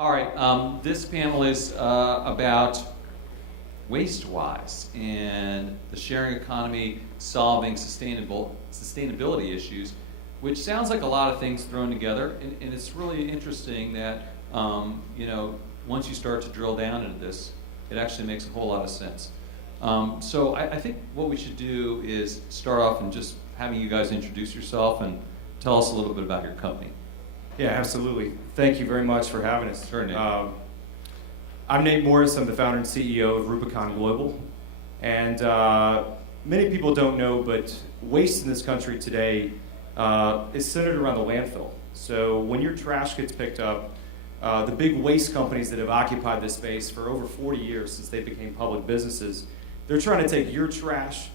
All right, this panel is about WasteWise and the sharing economy solving sustainability issues, which sounds like a lot of things thrown together, and it's really interesting that once you start to drill down into this, it actually makes a whole lot of sense. So I think what we should do is start off and just having you guys introduce yourself and tell us a little bit about your company. Yeah, absolutely. Thank you very much for having us. Sure, Nate. I'm Nate Morris. I'm the founder and CEO of Rubicon Global. And many people don't know, but waste in this country today is centered around the landfill. So when your trash gets picked up, the big waste companies that have occupied this space for over 40 years since they became public businesses, they're trying to take your trash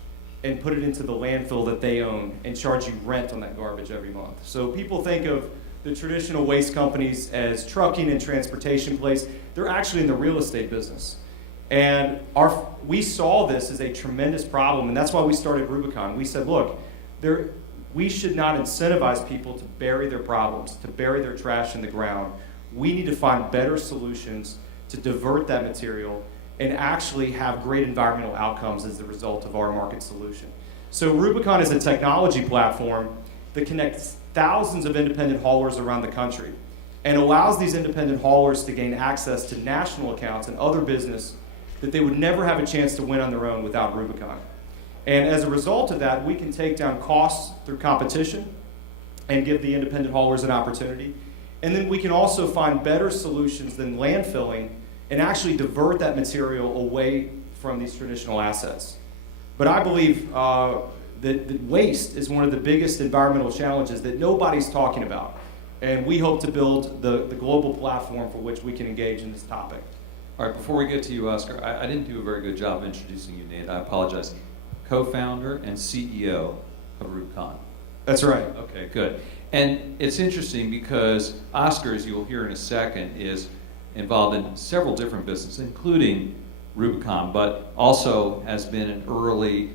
and put it into the landfill that they own and charge you rent on that garbage every month. So people think of the traditional waste companies as trucking and transportation plays. They're actually in the real estate business. And we saw this as a tremendous problem, and that's why we started Rubicon. We said, look, we should not incentivize people to bury their problems, to bury their trash in the ground. We need to find better solutions to divert that material and actually have great environmental outcomes as the result of our market solution. So Rubicon is a technology platform that connects thousands of independent haulers around the country and allows these independent haulers to gain access to national accounts and other business that they would never have a chance to win on their own without Rubicon. And as a result of that, we can take down costs through competition and give the independent haulers an opportunity. And then we can also find better solutions than landfilling and actually divert that material away from these traditional assets. But I believe that waste is one of the biggest environmental challenges that nobody's talking about. And we hope to build the global platform for which we can engage in this topic. All right, before we get to you, Oscar, I didn't do a very good job introducing you, Nate. I apologize. Co-founder and CEO of Rubicon. That's right. Okay, good. And it's interesting because Oscar, as you'll hear in a second, is involved in several different businesses, including Rubicon, but also has been an early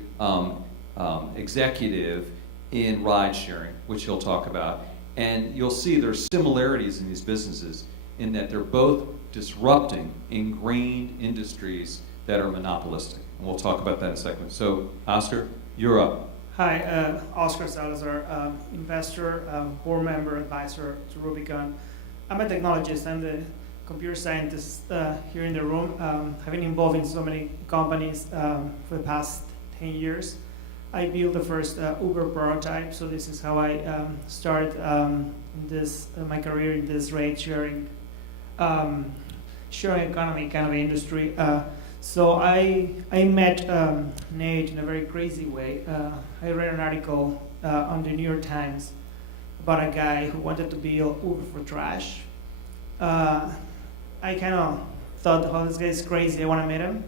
executive in ride sharing, which he'll talk about. And you'll see there's similarities in these businesses in that they're both disrupting ingrained industries that are monopolistic. And we'll talk about that in a second. So, Oscar, you're up. Hi, Oscar Salazar, investor, board member, advisor to Rubicon. I'm a technologist. I'm the computer scientist here in the room. I've been involved in so many companies for the past 10 years. I built the first Uber prototype, so this is how I started my career in this ride-sharing economy kind of industry. So I met Nate in a very crazy way. I read an article on the New York Times about a guy who wanted to build Uber for trash. I kind of thought, oh, this guy is crazy, I want to meet him.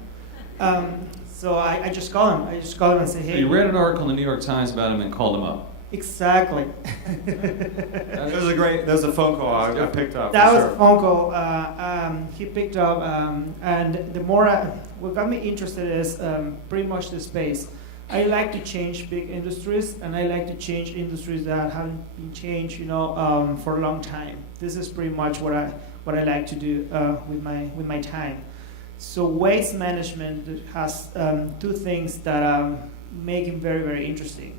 So I just called him. I just called him and said, hey. So you read an article in the New York Times about him and called him up. Exactly. That was a phone call I picked up. That was a phone call. He picked up, and the more what got me interested is pretty much the space. I like to change big industries, and I like to change industries that haven't been changed, for a long time. This is pretty much what I like to do with my time. So waste management has two things that make it very, very interesting.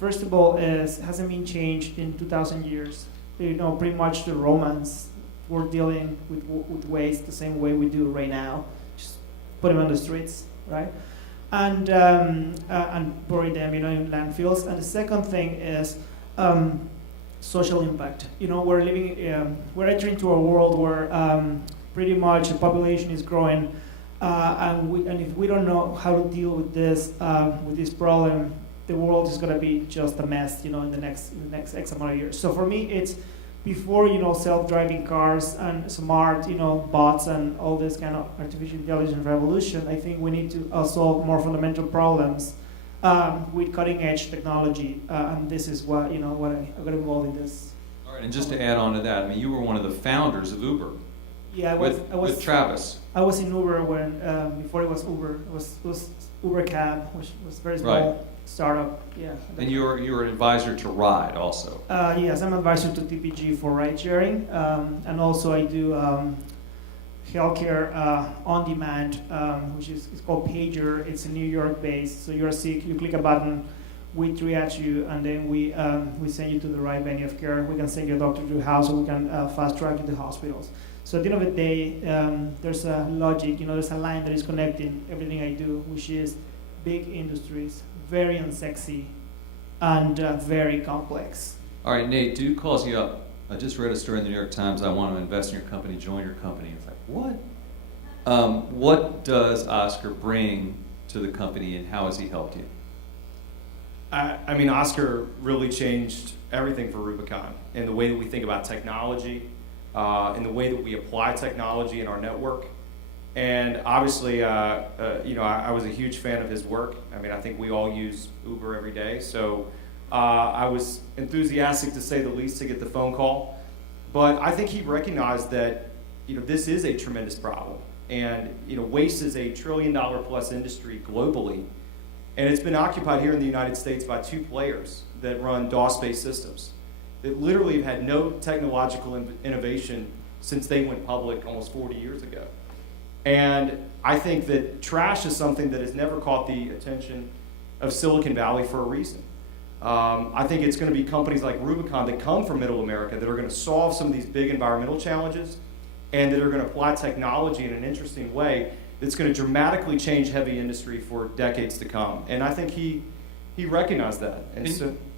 First of all, is hasn't been changed in 2,000 years. Pretty much the Romans were dealing with waste the same way we do right now. Just put them on the streets, right? And bury them, in landfills. And the second thing is social impact. We're entering into a world where pretty much the population is growing, and if we don't know how to deal with this problem, the world is going to be just a mess, in the next X amount of years. So for me, it's before, self-driving cars and smart, bots and all this kind of artificial intelligence revolution. I think we need to solve more fundamental problems with cutting-edge technology, and this is what I got involved in this. All right, and just to add on to that, you were one of the founders of Uber. Yeah, I was with Travis. I was in Uber when before it was Uber. It was Uber Cab, which was very small. Right. Startup, yeah. And you're an advisor to Ride also. Yes, I'm an advisor to TPG for ride sharing, and also I do healthcare on demand, which is it's called Pager. It's a New York based. So you're sick, you click a button, we triage you, and then we send you to the right venue of care. We can send your doctor to your house, or we can fast track you to hospitals. So at the end of the day, there's a logic, there's a line that is connecting everything I do, which is big industries, very unsexy, and very complex. All right, Nate, dude calls you up. I just read a story in the New York Times. I want to invest in your company, join your company. It's like, what? What does Oscar bring to the company, and how has he helped you? I mean, Oscar really changed everything for Rubicon in the way that we think about technology, in the way that we apply technology in our network. And obviously, I was a huge fan of his work. I mean, I think we all use Uber every day. So I was enthusiastic, to say the least, to get the phone call. But I think he recognized that, this is a tremendous problem. And, waste is a $1 trillion plus industry globally. And it's been occupied here in the United States by 2 players that run DOS-based systems that literally have had no technological innovation since they went public almost 40 years ago. And I think that trash is something that has never caught the attention of Silicon Valley for a reason. I think it's going to be companies like Rubicon that come from Middle America that are going to solve some of these big environmental challenges, and that are going to apply technology in an interesting way that's going to dramatically change heavy industry for decades to come. And I think he recognized that. And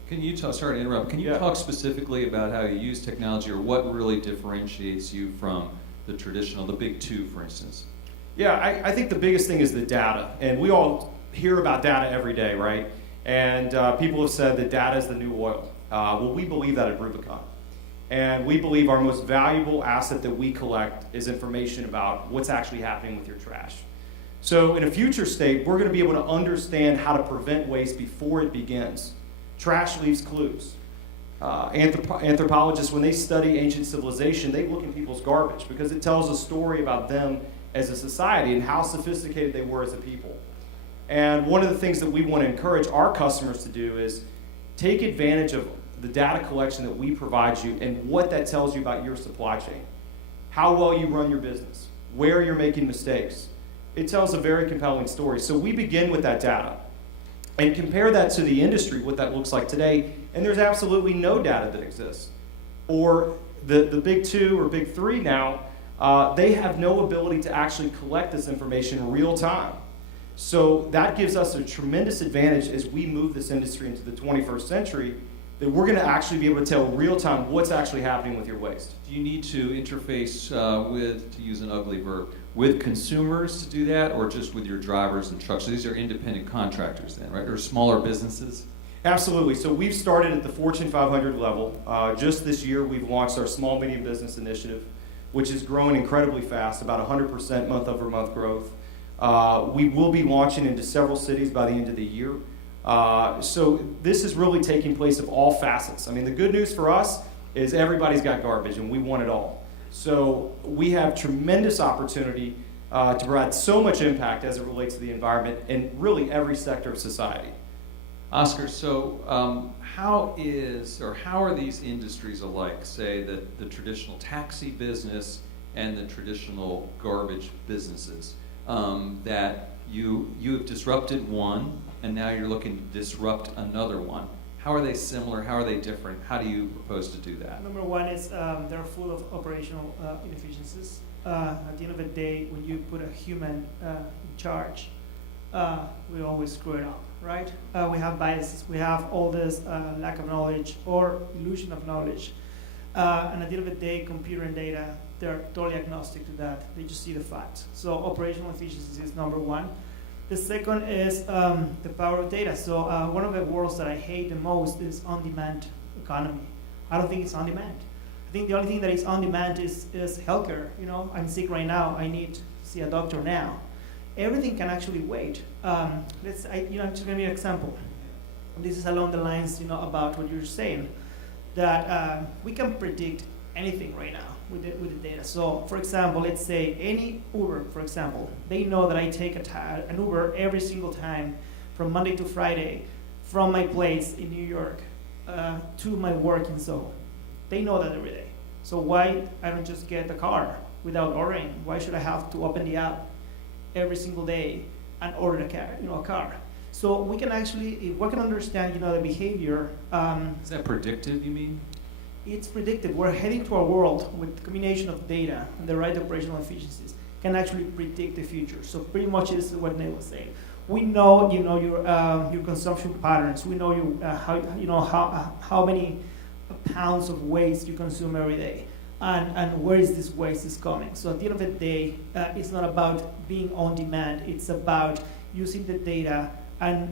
Can you talk, sorry to interrupt, can you talk specifically about how you use technology, or what really differentiates you from the traditional, the big 2, for instance? Yeah, I think the biggest thing is the data. And we all hear about data every day, right? And people have said that data is the new oil. Well, we believe that at Rubicon. And we believe our most valuable asset that we collect is information about what's actually happening with your trash. So in a future state, we're going to be able to understand how to prevent waste before it begins. Trash leaves clues. Anthropologists, when they study ancient civilization, they look in people's garbage because it tells a story about them as a society and how sophisticated they were as a people. And one of the things that we want to encourage our customers to do is take advantage of the data collection that we provide you and what that tells you about your supply chain, how well you run your business, where you're making mistakes. It tells a very compelling story. So we begin with that data and compare that to the industry, what that looks like today, and there's absolutely no data that exists. Or the big 2 or big 3 now, they have no ability to actually collect this information in real time. So that gives us a tremendous advantage as we move this industry into the 21st century, that we're going to actually be able to tell real time what's actually happening with your waste. Do you need to interface with, to use an ugly verb, with consumers to do that, or just with your drivers and trucks? So these are independent contractors then, right? Or smaller businesses? Absolutely. So we've started at the Fortune 500 level. Just this year, we've launched our Small Medium Business Initiative, which is growing incredibly fast, about 100% month-over-month growth. We will be launching into several cities by the end of the year. So this is really taking place of all facets. I mean, the good news for us is everybody's got garbage, and we want it all. So we have tremendous opportunity to provide so much impact as it relates to the environment in really every sector of society. Oscar, so how are these industries alike, say the traditional taxi business and the traditional garbage businesses, that you have disrupted one, and now you're looking to disrupt another one? How are they similar? How are they different? How do you propose to do that? Number one is they're full of operational inefficiencies. At the end of the day, when you put a human in charge, we always screw it up, right? We have biases. We have all this lack of knowledge or illusion of knowledge. And at the end of the day, computer and data, they're totally agnostic to that. They just see the facts. So operational efficiency is number one. The second is the power of data. So one of the words that I hate the most is on-demand economy. I don't think it's on-demand. I think the only thing that is on-demand is healthcare. I'm sick right now. I need to see a doctor now. Everything can actually wait. I'm just going to give you an example. This is along the lines, about what you're saying, that we can predict anything right now with the data. So, for example, let's say any Uber, for example, they know that I take an Uber every single time from Monday to Friday from my place in New York to my work in Seoul. They know that every day. So why I don't just get the car? without ordering? Why should I have to open the app every single day and order a car? So we can actually, if we can understand, the behavior. Is that predictive, you mean? It's predictive. We're heading to a world with a combination of data and the right operational efficiencies can actually predict the future. So pretty much this is what Nate was saying. We know, your consumption patterns. We know how many pounds of waste you consume every day, and where is this waste is coming. So at the end of the day, it's not about being on demand. It's about using the data and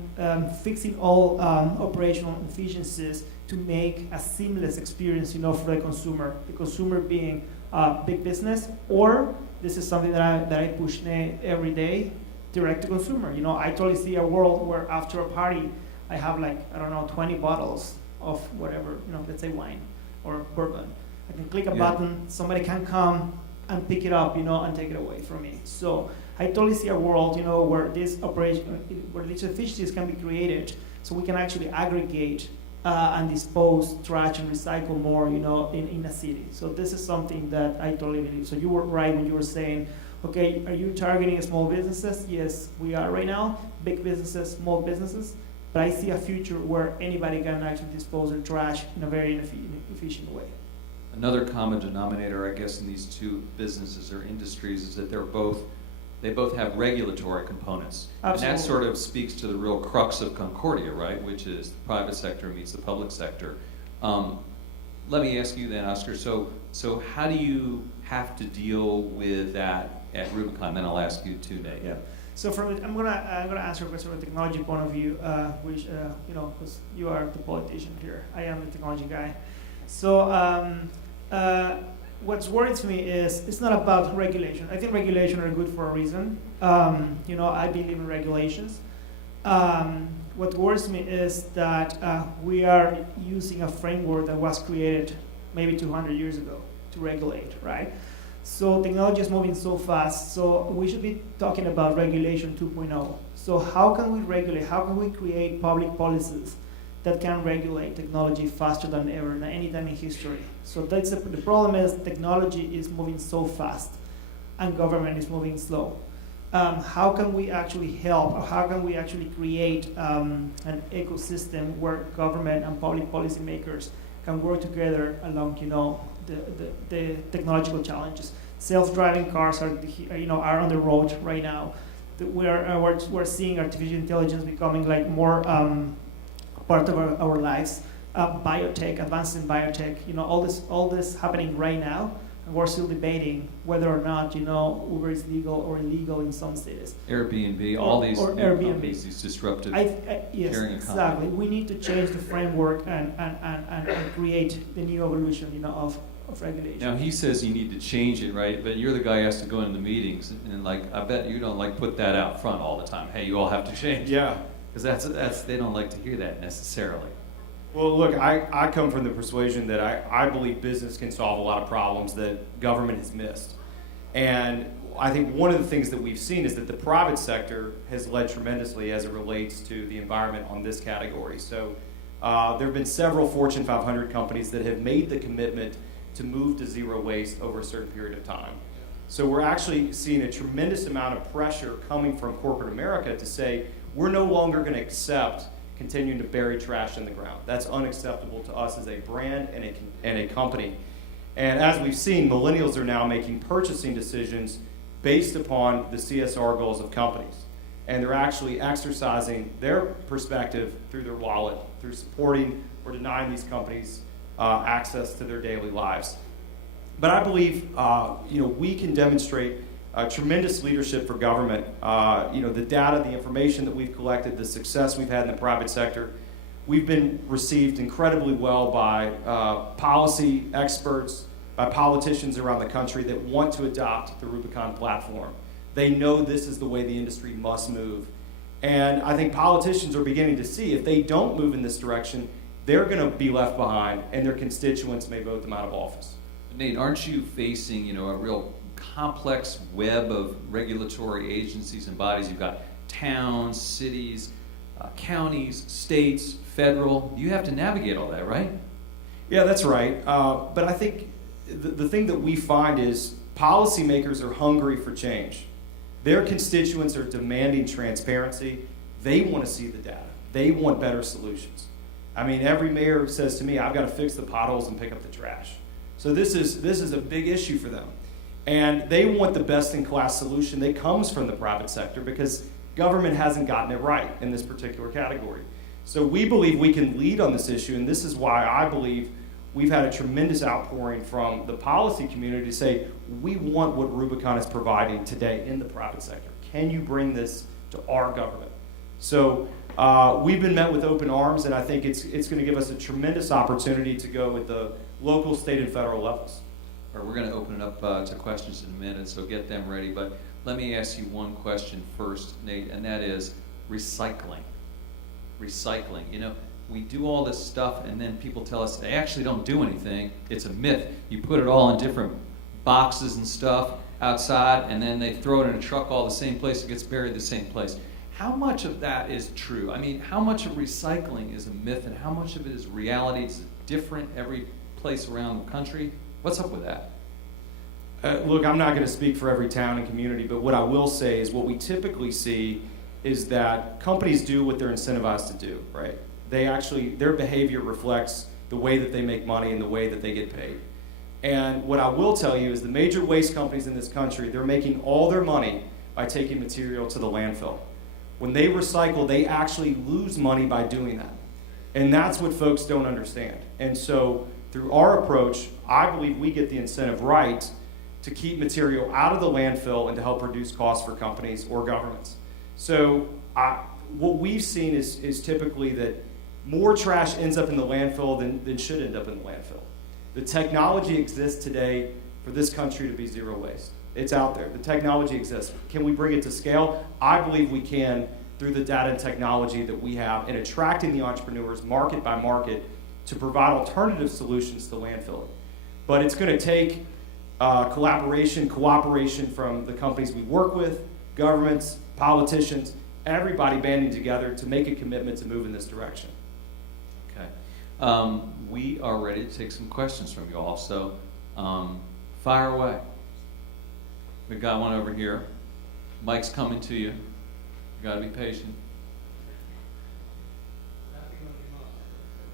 fixing all operational efficiencies to make a seamless experience, for the consumer. The consumer being big business, or this is something that I push every day, direct to consumer. I totally see a world where after a party, I have 20 bottles of whatever, let's say wine or bourbon. I can click a button, somebody can come and pick it up, and take it away from me. So I totally see a world, where these efficiencies can be created, so we can actually aggregate and dispose, trash, and recycle more, in a city. So this is something that I totally believe. So you were right when you were saying, okay, are you targeting small businesses? Yes, we are right now. Big businesses, small businesses. But I see a future where anybody can actually dispose their trash in a very efficient way. Another common denominator, I guess, in these two businesses or industries is that they both have regulatory components. Absolutely. And that sort of speaks to the real crux of Concordia, right? Which is the private sector meets the public sector. Let me ask you then, Oscar, so how do you have to deal with that at Rubicon? Then I'll ask you too, Nate. Yeah. So I'm gonna answer a question from a technology point of view, which because you are the politician here, I am the technology guy. So what worries me is it's not about regulation. I think regulation are good for a reason. I believe in regulations. What worries me is that we are using a framework that was created maybe 200 years ago to regulate, right? So technology is moving so fast, so we should be talking about regulation 2.0. So how can we regulate, how can we create public policies that can regulate technology faster than ever, than any time in history? So that's the problem is technology is moving so fast and government is moving slow. How can we actually help, or how can we actually create an ecosystem where government and public policymakers can work together along, the technological challenges? Self-driving cars are on the road right now. We're seeing artificial intelligence becoming more part of our lives. Biotech, advances in biotech, all this happening right now, and we're still debating whether or not Uber is legal or illegal in some cities. Airbnb, all these or new Airbnb. companies, these disruptive Yes, sharing exactly. economy. We need to change the framework and create the new evolution, of regulation. Now he says you need to change it, right? But you're the guy who has to go into the meetings, and I bet you don't put that out front all the time. Hey, you all have to change. Yeah. Because that's they don't like to hear that necessarily. Well, look, I come from the persuasion that I believe business can solve a lot of problems that government has missed. And I think one of the things that we've seen is that the private sector has led tremendously as it relates to the environment on this category. So there have been several Fortune 500 companies that have made the commitment to move to zero waste over a certain period of time. So we're actually seeing a tremendous amount of pressure coming from corporate America to say, we're no longer going to accept continuing to bury trash in the ground. That's unacceptable to us as a brand and a company. And as we've seen, millennials are now making purchasing decisions based upon the CSR goals of companies. And they're actually exercising their perspective through their wallet, through supporting or denying these companies access to their daily lives. But I believe we can demonstrate tremendous leadership for government. The data, the information that we've collected, the success we've had in the private sector, we've been received incredibly well by policy experts, by politicians around the country that want to adopt the Rubicon platform. They know this is the way the industry must move. And I think politicians are beginning to see if they don't move in this direction, they're going to be left behind and their constituents may vote them out of office. Nate, aren't you facing a real complex web of regulatory agencies and bodies? You've got towns, cities, counties, states, federal. You have to navigate all that, right? Yeah, that's right. But I think the thing that we find is policymakers are hungry for change. Their constituents are demanding transparency. They want to see the data. They want better solutions. I mean, every mayor says to me, I've got to fix the potholes and pick up the trash. So this is a big issue for them. And they want the best-in-class solution that comes from the private sector because government hasn't gotten it right in this particular category. So we believe we can lead on this issue, and this is why I believe we've had a tremendous outpouring from the policy community to say, we want what Rubicon is providing today in the private sector. Can you bring this to our government? So we've been met with open arms, and I think it's going to give us a tremendous opportunity to go with the local, state, and federal levels. All right, we're going to open it up to questions in a minute, so get them ready. But let me ask you one question first, Nate, and that is recycling. Recycling. You know, we do all this stuff, and then people tell us they actually don't do anything. It's a myth. You put it all in different boxes and stuff outside, and then they throw it in a truck all the same place. It gets buried the same place. How much of that is true? I mean, how much of recycling is a myth, and how much of it is reality? Is it different every place around the country? What's up with that? Look, I'm not going to speak for every town and community, but what I will say is what we typically see is that companies do what they're incentivized to do, right? Their behavior reflects the way that they make money and the way that they get paid. And what I will tell you is the major waste companies in this country, they're making all their money by taking material to the landfill. When they recycle, they actually lose money by doing that. And that's what folks don't understand. And so through our approach, I believe we get the incentive right to keep material out of the landfill and to help reduce costs for companies or governments. So what we've seen is typically that more trash ends up in the landfill than should end up in the landfill. The technology exists today for this country to be zero waste. It's out there. The technology exists. Can we bring it to scale? I believe we can through the data and technology that we have and attracting the entrepreneurs market by market to provide alternative solutions to landfilling. But it's going to take collaboration, cooperation from the companies we work with, governments, politicians, everybody banding together to make a commitment to move in this direction. Okay. We are ready to take some questions from you all, so fire away. We've got one over here. Mike's coming to you. You got to be patient.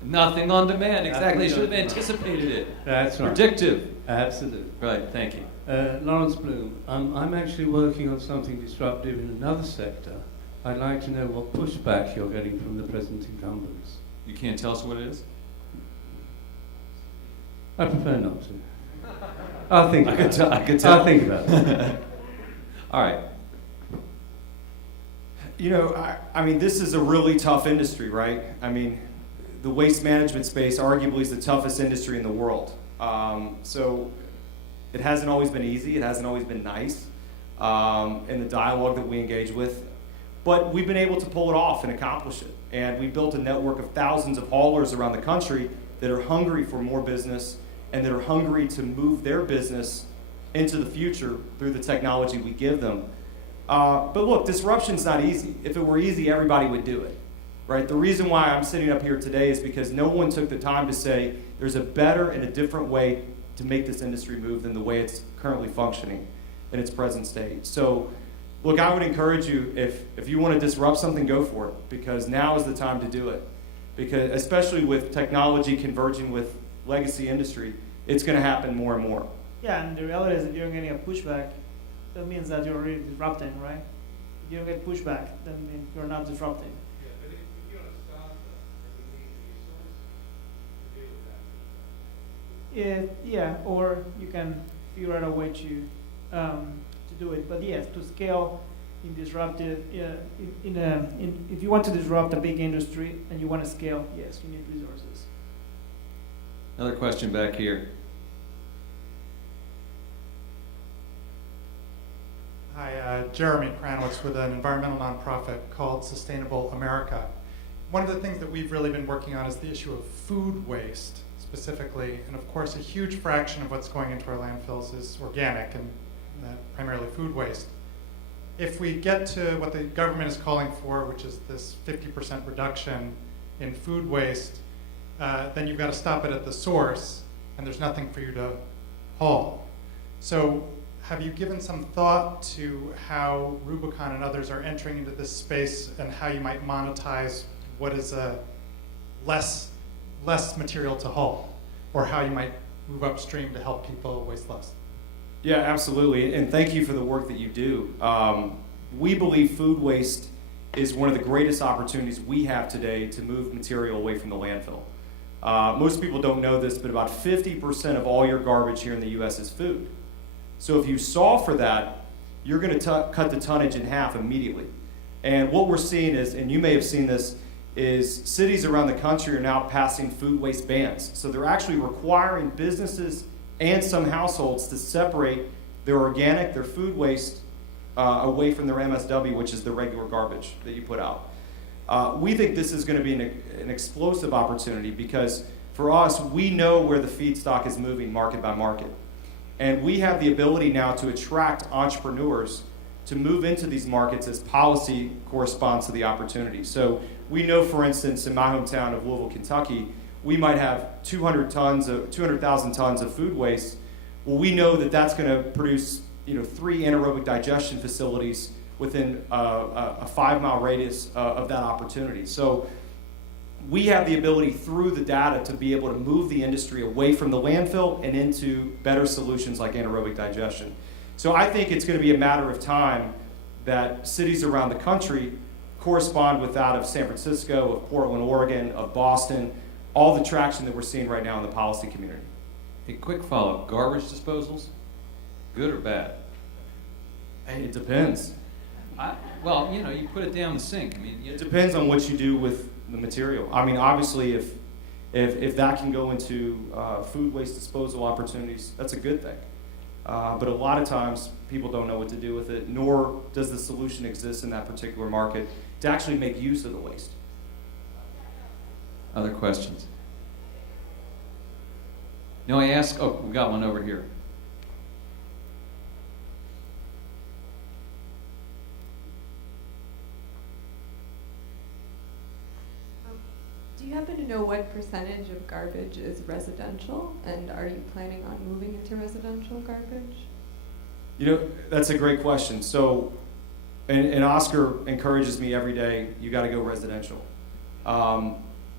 Nothing on demand. Exactly. You should have anticipated it. That's right. Predictive. Absolutely. Right. Thank you. Lawrence Bloom, I'm actually working on something disruptive in another sector. I'd like to know what pushback you're getting from the present incumbents. You can't tell us what it is? I prefer not to. I'll think about it. I could tell. I'll think about it. All right. You know, I mean, this is a really tough industry, right? I mean, the waste management space arguably is the toughest industry in the world. So it hasn't always been easy. It hasn't always been nice in the dialogue that we engage with. But we've been able to pull it off and accomplish it. And we built a network of thousands of haulers around the country that are hungry for more business and that are hungry to move their business into the future through the technology we give them. But look, disruption's not easy. If it were easy, everybody would do it, right? The reason why I'm sitting up here today is because no one took the time to say there's a better and a different way to make this industry move than the way it's currently functioning in its present state. So, look, I would encourage you, if you want to disrupt something, go for it, because now is the time to do it. Because especially with technology converging with legacy industry, it's going to happen more and more. Yeah, and the reality is if you're getting a pushback, that means that you're already disrupting, right? If you don't get pushback, that means you're not disrupting. Yeah, but if you're a startup, you need the resources to deal with that. Yeah, or you can figure out a way to do it. But yes, to scale in disruptive, if you want to disrupt a big industry and you want to scale, yes, you need resources. Another question back here. Hi, Jeremy Kranowitz with an environmental nonprofit called Sustainable America. One of the things that we've really been working on is the issue of food waste specifically, and of course a huge fraction of what's going into our landfills is organic and primarily food waste. If we get to what the government is calling for, which is this 50% reduction in food waste, then you've got to stop it at the source, and there's nothing for you to haul. So have you given some thought to how Rubicon and others are entering into this space and how you might monetize what is a less material to haul, or how you might move upstream to help people waste less? Yeah, absolutely, and thank you for the work that you do. We believe food waste is one of the greatest opportunities we have today to move material away from the landfill. Most people don't know this, but about 50% of all your garbage here in the US is food. So if you solve for that, you're going to cut the tonnage in half immediately. And what we're seeing is, and you may have seen this, is cities around the country are now passing food waste bans. So they're actually requiring businesses and some households to separate their organic, their food waste, away from their MSW, which is the regular garbage that you put out. We think this is going to be an explosive opportunity because for us, we know where the feedstock is moving market by market. And we have the ability now to attract entrepreneurs to move into these markets as policy corresponds to the opportunity. So we know, for instance, in my hometown of Louisville, Kentucky, we might have 200,000 tons of food waste. Well, we know that that's going to produce 3 anaerobic digestion facilities within a 5-mile radius of that opportunity. So we have the ability through the data to be able to move the industry away from the landfill and into better solutions like anaerobic digestion. So I think it's going to be a matter of time that cities around the country correspond with that of San Francisco, of Portland, Oregon, of Boston, all the traction that we're seeing right now in the policy community. A quick follow-up, garbage disposals, good or bad? It depends. Well, you put it down the sink. I mean, It depends on what you do with the material. I mean, obviously, if that can go into food waste disposal opportunities, that's a good thing. But a lot of times, people don't know what to do with it, nor does the solution exist in that particular market to actually make use of the waste. Other questions? No, I asked, we got one over here. Do you happen to know what percentage of garbage is residential, and are you planning on moving into residential garbage? That's a great question. So, and Oscar encourages me every day, you got to go residential.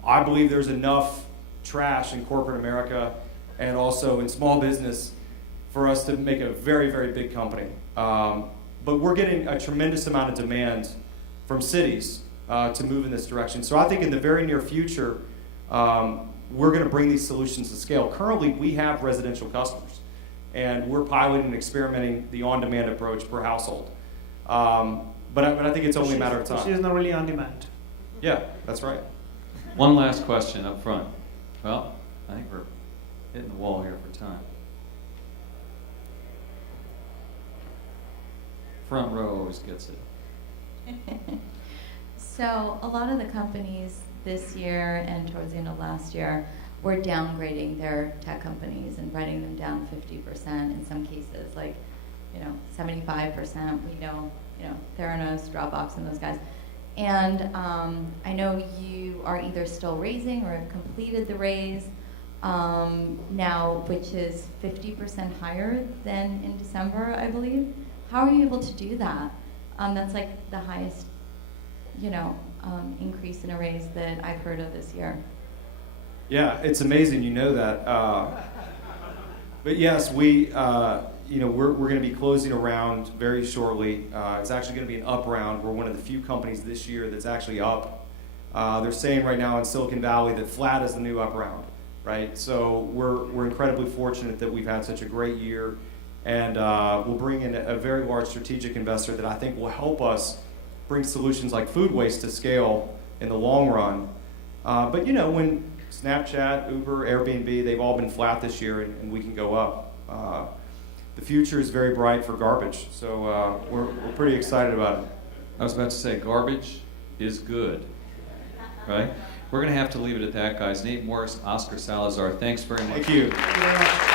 I believe there's enough trash in corporate America and also in small business for us to make a very, very big company. But we're getting a tremendous amount of demand from cities to move in this direction. So I think in the very near future, we're going to bring these solutions to scale. Currently, we have residential customers, and we're piloting and experimenting the on-demand approach per household. But I think it's only a matter of time. Which is not really on demand. Yeah, that's right. One last question up front. Well, I think we're hitting the wall here for time. Front row always gets it. So a lot of the companies this year and towards the end of last year were downgrading their tech companies and writing them down 50% in some cases, like 75%. We know Theranos, Dropbox, and those guys. And I know you are either still raising or have completed the raise now, which is 50% higher than in December, I believe. How are you able to do that? That's like the highest, increase in a raise that I've heard of this year. Yeah, it's amazing you know that. But yes, we're going to be closing a round very shortly. It's actually going to be an up round. We're one of the few companies this year that's actually up. They're saying right now in Silicon Valley that flat is the new up round, right? So we're incredibly fortunate that we've had such a great year, and we'll bring in a very large strategic investor that I think will help us bring solutions like food waste to scale in the long run. But when Snapchat, Uber, Airbnb, they've all been flat this year, and we can go up. The future is very bright for garbage, so we're pretty excited about it. I was about to say, garbage is good, right? We're going to have to leave it at that, guys. Nate Morris, Oscar Salazar, thanks very much. Thank you. Yeah.